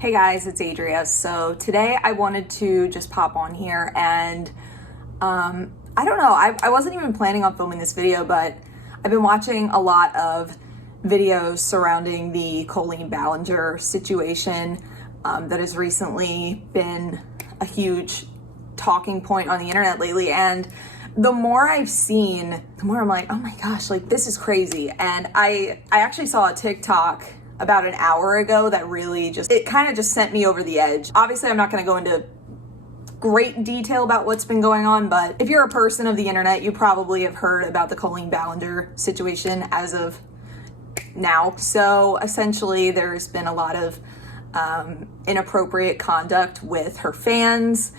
Hey guys, it's Adria. So today I wanted to just pop on here and I don't know, I wasn't even planning on filming this video, but I've been watching a lot of videos surrounding the Colleen Ballinger situation that has recently been a huge talking point on the internet lately. And the more I've seen, the more I'm like, oh my gosh, like this is crazy. And I actually saw a TikTok about an hour ago that really it kind of just sent me over the edge. Obviously, I'm not going to go into great detail about what's been going on, but if you're a person of the internet, you probably have heard about the Colleen Ballinger situation as of now. So essentially, there's been a lot of inappropriate conduct with her fans,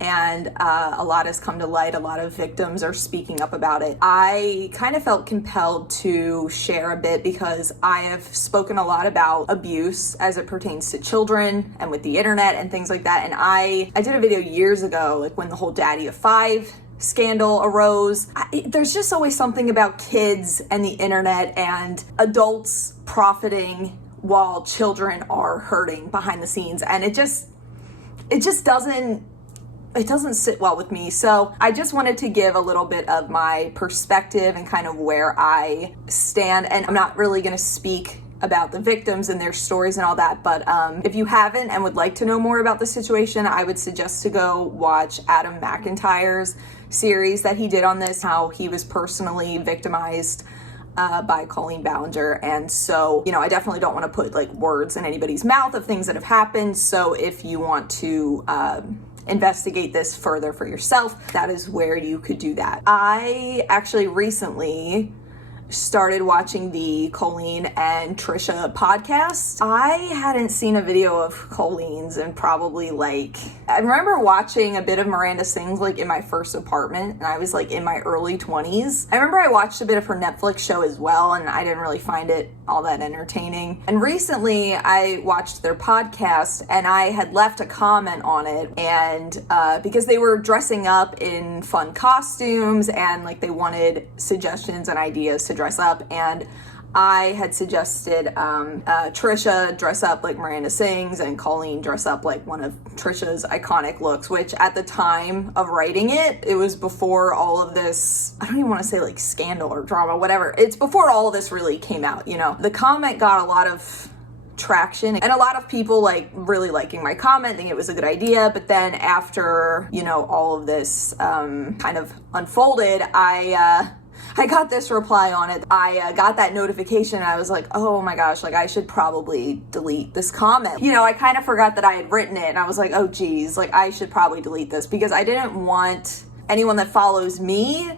and a lot has come to light. A lot of victims are speaking up about it. I kind of felt compelled to share a bit because I have spoken a lot about abuse as it pertains to children and with the internet and things like that. And I did a video years ago, like when the whole Daddy of 5 scandal arose. There's just always something about kids and the internet and adults profiting while children are hurting behind the scenes. And it just doesn't sit well with me. So I just wanted to give a little bit of my perspective and kind of where I stand. And I'm not really going to speak about the victims and their stories and all that. But if you haven't and would like to know more about the situation, I would suggest to go watch Adam McIntyre's series that he did on this, how he was personally victimized by Colleen Ballinger. And so, you know, I definitely don't want to put like words in anybody's mouth of things that have happened. So if you want to investigate this further for yourself, that is where you could do that. I actually recently started watching the Colleen and Trisha podcast. I hadn't seen a video of Colleen's in probably I remember watching a bit of Miranda Sings like in my first apartment, and I was like in my early 20s. I remember I watched a bit of her Netflix show as well, and I didn't really find it all that entertaining. And recently I watched their podcast and I had left a comment on it, and because they were dressing up in fun costumes and like they wanted suggestions and ideas to dress up, and I had suggested Trisha dress up like Miranda Sings and Colleen dress up like one of Trisha's iconic looks, which at the time of writing it was before all of this, I don't even want to say like scandal or drama, whatever. It's before all of this really came out, you know. The comment got a lot of traction and a lot of people like really liking my comment, thinking it was a good idea. But then after, you know, all of this kind of unfolded, I got this reply on it. I got that notification and I was like, oh my gosh, like I should probably delete this comment. You know, I kind of forgot that I had written it and I was like, oh geez, like I should probably delete this because I didn't want anyone that follows me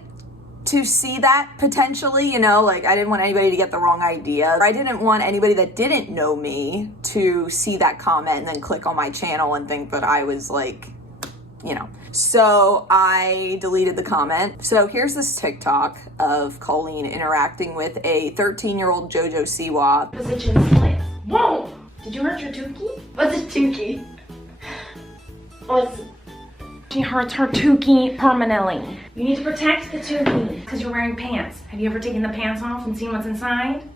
to see that potentially, you know, like I didn't want anybody to get the wrong idea. I didn't want anybody that didn't know me to see that comment and then click on my channel and think that I was like, you know. So I deleted the comment. So here's this TikTok of Colleen interacting with a 13-year-old JoJo Siwa. Position split. Whoa! Did you hurt your dookie? What's a dookie? She hurts her dookie permanently. You need to protect the dookie because you're wearing pants. Have you ever taken the pants off and seen what's inside?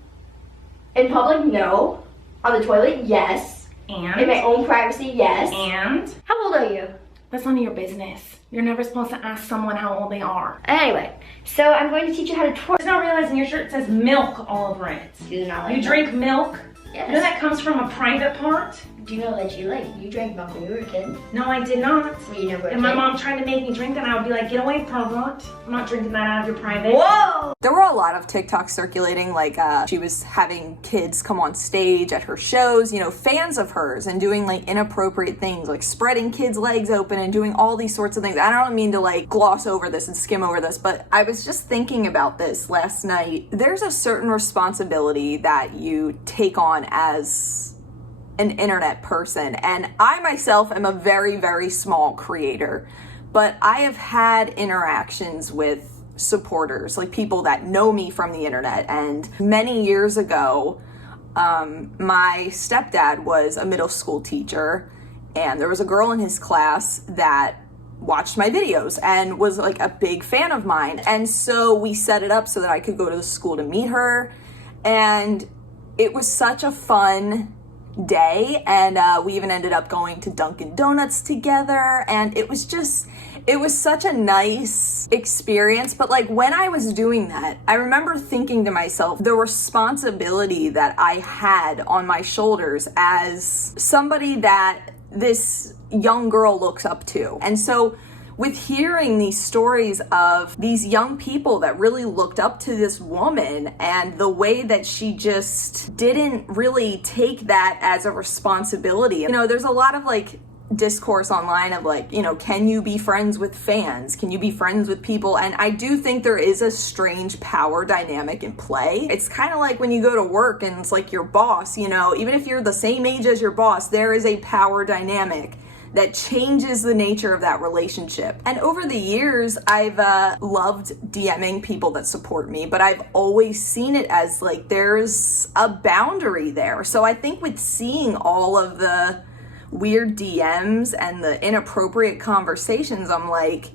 In public, no. On the toilet, yes. And? In my own privacy, yes. And? How old are you? That's none of your business. You're never supposed to ask someone how old they are. Anyway, so I'm going to teach you how to twerk. Just not realizing your shirt says milk all over it. You do not like You drink milk? Yes. You know that comes from a private part? Do you know that you drank milk when you were a kid? No, I did not. Well, you never And my mom tried to make me drink that, and I would be like, get away, pervert. I'm not drinking that out of your private. Whoa! There were a lot of TikToks circulating, like she was having kids come on stage at her shows, you know, fans of hers, and doing like inappropriate things, like spreading kids' legs open and doing all these sorts of things. I don't mean to like gloss over this and skim over this, but I was just thinking about this last night. There's a certain responsibility that you take on as an internet person, and I myself am a very, very small creator, but I have had interactions with supporters, like people that know me from the internet. And many years ago, my stepdad was a middle school teacher, and there was a girl in his class that watched my videos and was like a big fan of mine. And so we set it up so that I could go to the school to meet her, and it was such a fun day, and we even ended up going to Dunkin' Donuts together, and it was such a nice experience. But like, when I was doing that, I remember thinking to myself, the responsibility that I had on my shoulders as somebody that this young girl looks up to. And so with hearing these stories of these young people that really looked up to this woman, and the way that she just didn't really take that as a responsibility. You know, there's a lot of like discourse online of like, you know, can you be friends with fans? Can you be friends with people? And I do think there is a strange power dynamic in play. It's kind of like when you go to work and it's like your boss, you know, even if you're the same age as your boss, there is a power dynamic that changes the nature of that relationship. And over the years, I've loved DMing people that support me, but I've always seen it as like there's a boundary there. So I think with seeing all of the weird DMs and the inappropriate conversations, I'm like,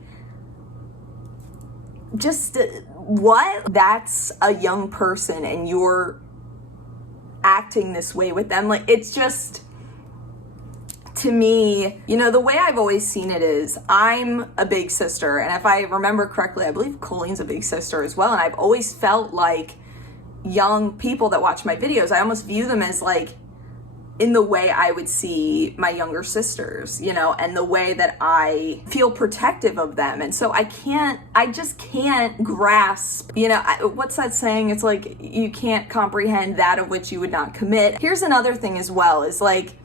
just what? That's a young person and you're acting this way with them. Like, it's just, to me, you know, the way I've always seen it is I'm a big sister, and if I remember correctly, I believe Colleen's a big sister as well, and I've always felt like young people that watch my videos, I almost view them as like in the way I would see my younger sisters, you know, and the way that I feel protective of them. And so I just can't grasp, you know, what's that saying? It's like, you can't comprehend that of which you would not commit. Here's another thing as well, is like,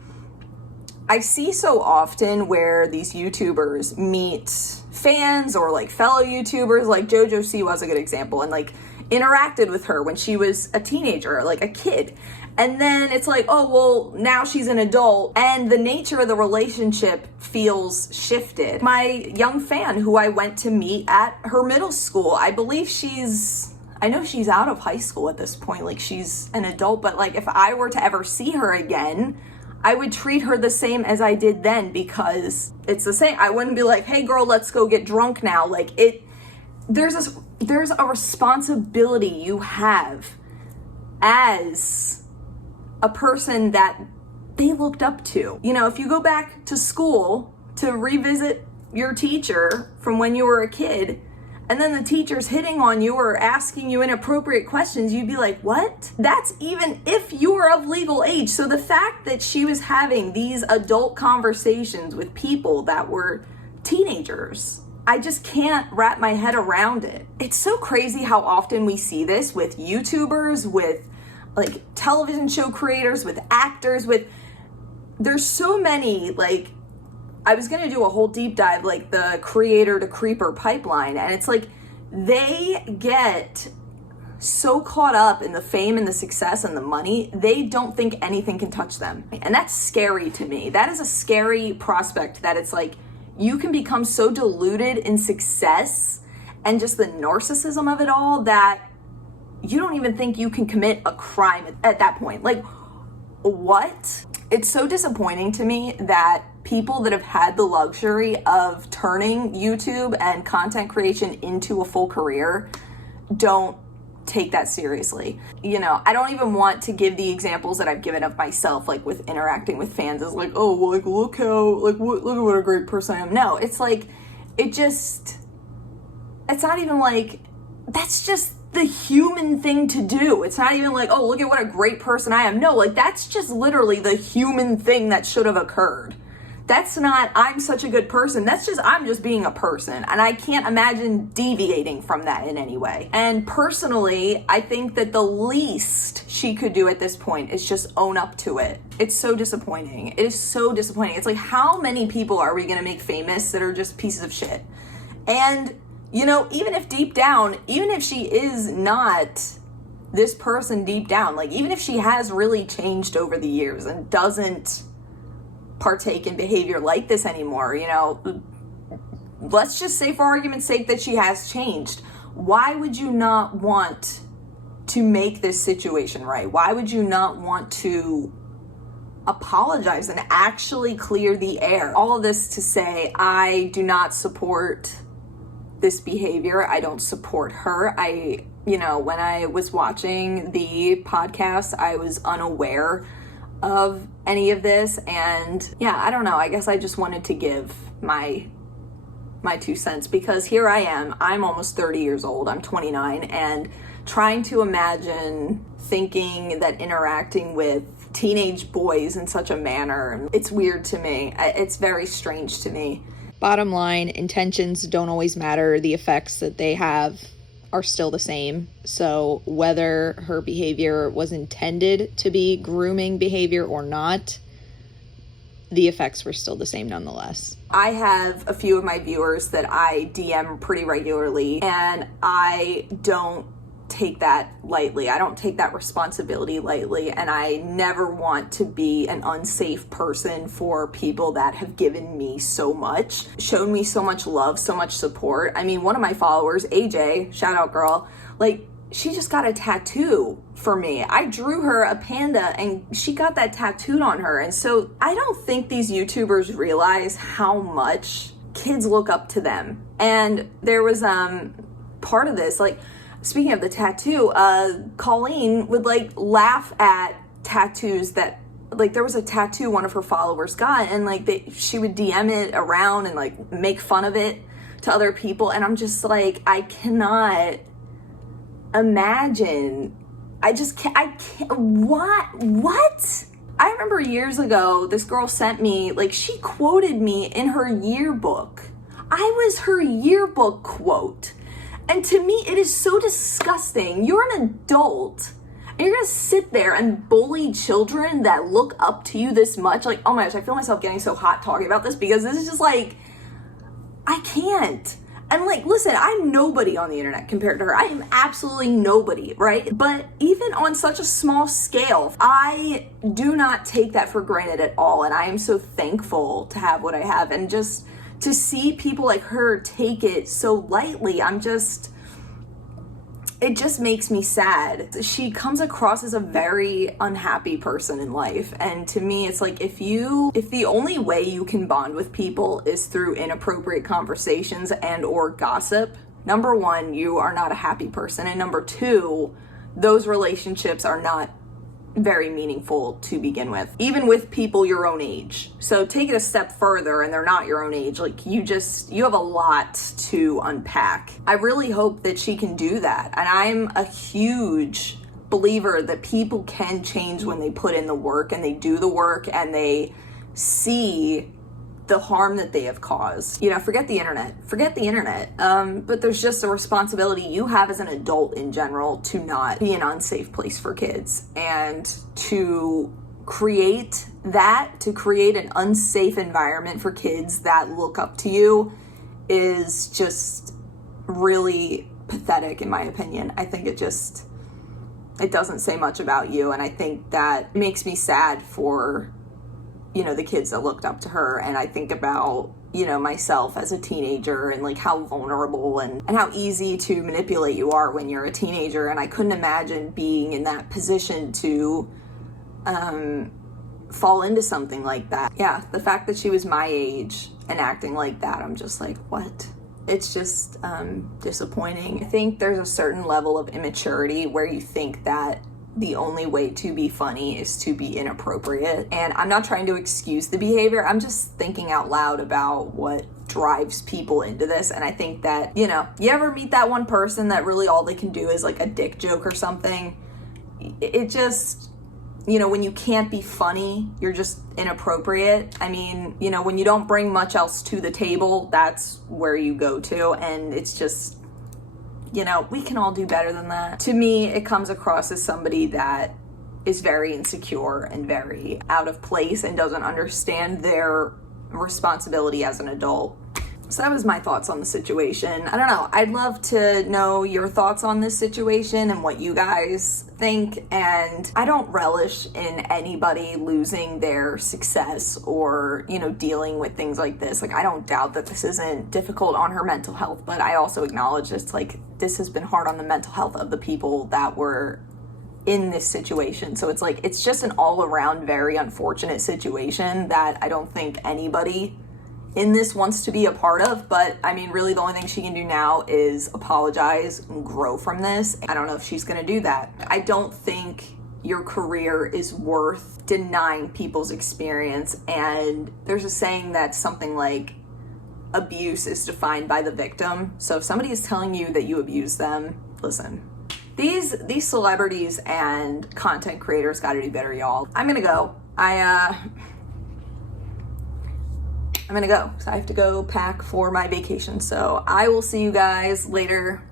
I see so often where these YouTubers meet fans or like fellow YouTubers, like JoJo C was a good example, and like interacted with her when she was a teenager, like a kid. And then it's like, oh, well, now she's an adult, and the nature of the relationship feels shifted. My young fan who I went to meet at her middle school, I believe I know she's out of high school at this point, like she's an adult, but like if I were to ever see her again, I would treat her the same as I did then, because it's the same. I wouldn't be like, hey girl, let's go get drunk now. Like there's a responsibility you have as a person that they looked up to. You know, if you go back to school to revisit your teacher from when you were a kid, and then the teacher's hitting on you or asking you inappropriate questions, you'd be like, what? That's even if you were of legal age. So the fact that she was having these adult conversations with people that were teenagers, I just can't wrap my head around it. It's so crazy how often we see this with YouTubers, with like television show creators, with actors, there's so many, like, I was gonna do a whole deep dive, like the creator to creeper pipeline, and it's like they get so caught up in the fame and the success and the money, they don't think anything can touch them. And that's scary to me. That is a scary prospect, that it's like you can become so deluded in success and just the narcissism of it all that you don't even think you can commit a crime at that point. Like, what? It's so disappointing to me that people that have had the luxury of turning YouTube and content creation into a full career don't take that seriously. You know, I don't even want to give the examples that I've given of myself, like with interacting with fans, is like, oh, well, like, look at what a great person I am. No, it's like, it's not even like, that's just the human thing to do. It's not even like, oh, look at what a great person I am. No, like, that's just literally the human thing that should have occurred. That's not, I'm such a good person. That's just, I'm just being a person. And I can't imagine deviating from that in any way. And personally, I think that the least she could do at this point is just own up to it. It's so disappointing. It is so disappointing. It's like, how many people are we gonna make famous that are just pieces of shit? And, you know, even if deep down, even if she is not this person deep down, like even if she has really changed over the years and doesn't partake in behavior like this anymore, you know, let's just say for argument's sake that she has changed. Why would you not want to make this situation right? Why would you not want to apologize and actually clear the air? All of this to say, I do not support this behavior. I don't support her. You know, when I was watching the podcast, I was unaware of any of this. And yeah, I don't know, I guess I just wanted to give my 2 cents, because here I am, I'm almost 30 years old, I'm 29, and trying to imagine thinking that interacting with teenage boys in such a manner, it's weird to me. It's very strange to me. Bottom line, intentions don't always matter. The effects that they have are still the same. So whether her behavior was intended to be grooming behavior or not, the effects were still the same nonetheless. I have a few of my viewers that I DM pretty regularly, and I don't take that lightly. I don't take that responsibility lightly, and I never want to be an unsafe person for people that have given me so much, shown me so much love, so much support. I mean, one of my followers, AJ, shout out girl, like, she just got a tattoo for me. I drew her a panda and she got that tattooed on her. And so I don't think these YouTubers realize how much kids look up to them. And there was part of this, like, speaking of the tattoo, Colleen would like laugh at tattoos that, like, there was a tattoo one of her followers got, and like she would DM it around and like make fun of it to other people. And I'm just like, I cannot imagine. I can't, what? I remember years ago, this girl sent me, like, she quoted me in her yearbook. I was her yearbook quote. And to me, it is so disgusting. You're an adult, and you're gonna sit there and bully children that look up to you this much. Like, oh my gosh, I feel myself getting so hot talking about this, because this is just like, I can't. And like, listen, I'm nobody on the internet compared to her. I am absolutely nobody, right? But even on such a small scale, I do not take that for granted at all. And I am so thankful to have what I have. And just to see people like her take it so lightly, it just makes me sad. She comes across as a very unhappy person in life. And to me, it's like, if the only way you can bond with people is through inappropriate conversations and or gossip, number one, you are not a happy person. And number two, those relationships are not very meaningful to begin with, even with people your own age. So take it a step further and they're not your own age. Like, you have a lot to unpack. I really hope that she can do that. And I'm a huge believer that people can change when they put in the work and they do the work and they see the harm that they have caused. You know, forget the internet. But there's just a responsibility you have as an adult in general to not be an unsafe place for kids, and to create an unsafe environment for kids that look up to you is just really pathetic, in my opinion. I think it doesn't say much about you, and I think that makes me sad for, you know, the kids that looked up to her. And I think about, you know, myself as a teenager and like how vulnerable and how easy to manipulate you are when you're a teenager. And I couldn't imagine being in that position to fall into something like that. Yeah, the fact that she was my age and acting like that, I'm just like, what? It's just disappointing. I think there's a certain level of immaturity where you think that the only way to be funny is to be inappropriate. And I'm not trying to excuse the behavior. I'm just thinking out loud about what drives people into this. And I think that, you know, you ever meet that one person that really all they can do is like a dick joke or something? It just, you know, when you can't be funny, you're just inappropriate. I mean, you know, when you don't bring much else to the table, that's where you go to. And it's just, you know, we can all do better than that. To me, it comes across as somebody that is very insecure and very out of place and doesn't understand their responsibility as an adult. So that was my thoughts on the situation. I don't know. I'd love to know your thoughts on this situation and what you guys think. And I don't relish in anybody losing their success or, you know, dealing with things like this. Like, I don't doubt that this isn't difficult on her mental health, but I also acknowledge it's like, this has been hard on the mental health of the people that were in this situation. So it's like, it's just an all around very unfortunate situation that I don't think anybody in this wants to be a part of. But I mean, really the only thing she can do now is apologize and grow from this. I don't know if she's gonna do that. I don't think your career is worth denying people's experience. And there's a saying that's something like, abuse is defined by the victim. So if somebody is telling you that you abuse them, listen. These celebrities and content creators gotta do better, y'all. I'm gonna go. I'm gonna go. So I have to go pack for my vacation. So I will see you guys later.